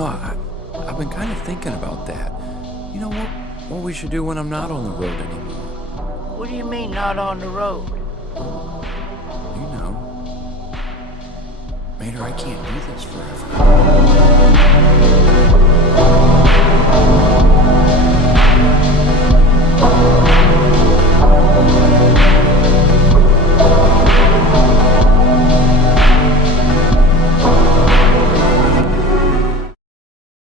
I've been kind of thinking about that. You know what we should do when I'm not on the road anymore? What do you mean, not on the road? You know. Mater, I can't do this forever.